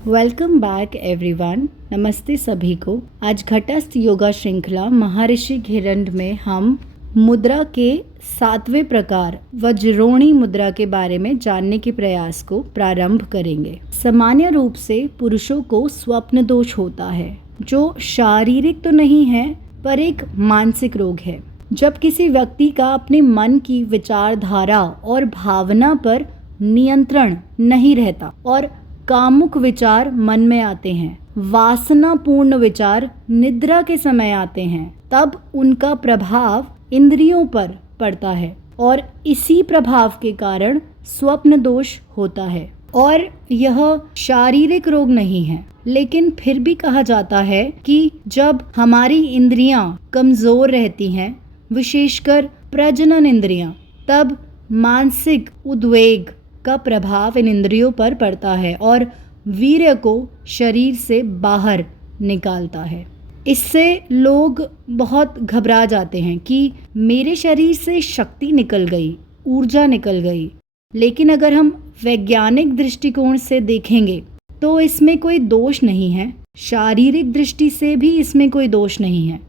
Welcome back everyone. नमस्ते सभी को। आज घटस्थ योगा श्रृंखला महर्षि घिरंड में हम मुद्रा के 7वें प्रकार वज्रोणी मुद्रा के बारे में जानने के प्रयास को प्रारंभ करेंगे। सामान्य रूप से पुरुषों को स्वप्न दोष होता है, जो शारीरिक तो नहीं है पर एक मानसिक रोग है। जब किसी व्यक्ति का अपने मन की विचारधारा और भावना पर नियंत्रण नहीं रहता और कामुक विचार मन में आते हैं, वासनापूर्ण विचार निद्रा के समय आते हैं, तब उनका प्रभाव इंद्रियों पर पड़ता है और इसी प्रभाव के कारण स्वप्न दोष होता है। और यह शारीरिक रोग नहीं है, लेकिन फिर भी कहा जाता है कि जब हमारी इंद्रियां कमजोर रहती हैं, विशेषकर प्रजनन इंद्रियां, तब मानसिक उद्वेग का प्रभाव इन इंद्रियों पर पड़ता है और वीर्य को शरीर से बाहर निकालता है। इससे लोग बहुत घबरा जाते हैं कि मेरे शरीर से शक्ति निकल गई, ऊर्जा निकल गई। लेकिन अगर हम वैज्ञानिक दृष्टिकोण से देखेंगे तो इसमें कोई दोष नहीं है, शारीरिक दृष्टि से भी इसमें कोई दोष नहीं है।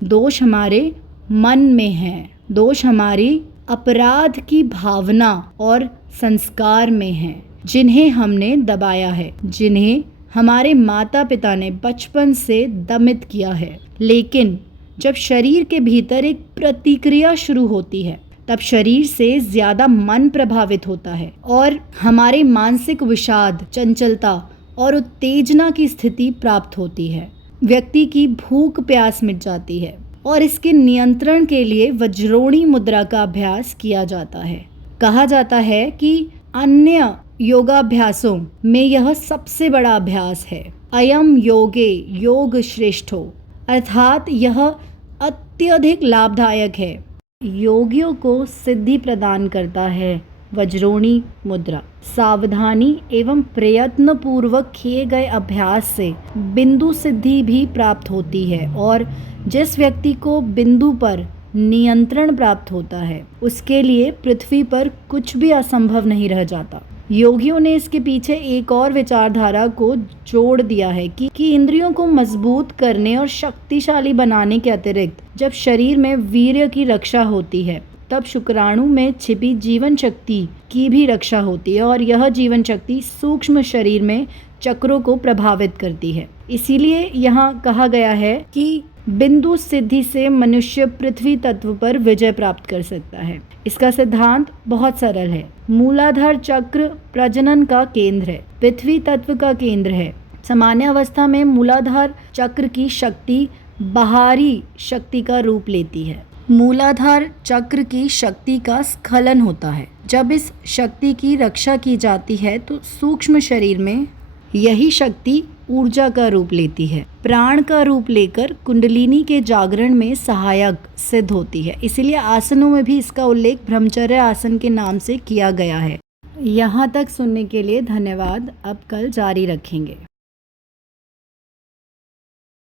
दोष हमारे मन में है, दोष हमारी अपराध की भावना और संस्कार में है, जिन्हें हमने दबाया है, जिन्हें हमारे माता पिता ने बचपन से दमित किया है। लेकिन जब शरीर के भीतर एक प्रतिक्रिया शुरू होती है, तब शरीर से ज्यादा मन प्रभावित होता है और हमारे मानसिक विषाद, चंचलता और उत्तेजना की स्थिति प्राप्त होती है। व्यक्ति की भूख प्यास मिट जाती है और इसके नियंत्रण के लिए वज्रोणी मुद्रा का अभ्यास किया जाता है। कहा जाता है कि अन्य योगाभ्यासों में यह सबसे बड़ा अभ्यास है। अयम योगे योग श्रेष्ठो, अर्थात यह अत्यधिक लाभदायक है, योगियों को सिद्धि प्रदान करता है। वज्रोणी मुद्रा सावधानी एवं प्रयत्न पूर्वक किए गए अभ्यास से बिंदु सिद्धि भी प्राप्त होती है और जिस व्यक्ति को बिंदु पर नियंत्रण प्राप्त होता है, उसके लिए पृथ्वी पर कुछ भी असंभव नहीं रह जाता। योगियों ने इसके पीछे एक और विचारधारा को जोड़ दिया है कि इंद्रियों को मजबूत करने और शक्तिशाली बनाने के अतिरिक्त जब शरीर में वीर्य की रक्षा होती है, तब शुक्राणु में छिपी जीवन शक्ति की भी रक्षा होती है और यह जीवन शक्ति सूक्ष्म शरीर में चक्रों को प्रभावित करती है। इसीलिए यहाँ कहा गया है कि बिंदु सिद्धि से मनुष्य पृथ्वी तत्व पर विजय प्राप्त कर सकता है। इसका सिद्धांत बहुत सरल है। मूलाधार चक्र प्रजनन का केंद्र है, पृथ्वी तत्व का केंद्र है। सामान्य अवस्था में मूलाधार चक्र की शक्ति बाहरी शक्ति का रूप लेती है। मूलाधार चक्र की शक्ति का स्खलन होता है। जब इस शक्ति की रक्षा की जाती है तो सूक्ष्म शरीर में यही शक्ति ऊर्जा का रूप लेती है, प्राण का रूप लेकर कुंडलिनी के जागरण में सहायक सिद्ध होती है। इसलिए आसनों में भी इसका उल्लेख ब्रह्मचर्य आसन के नाम से किया गया है। यहाँ तक सुनने के लिए धन्यवाद। अब कल जारी रखेंगे।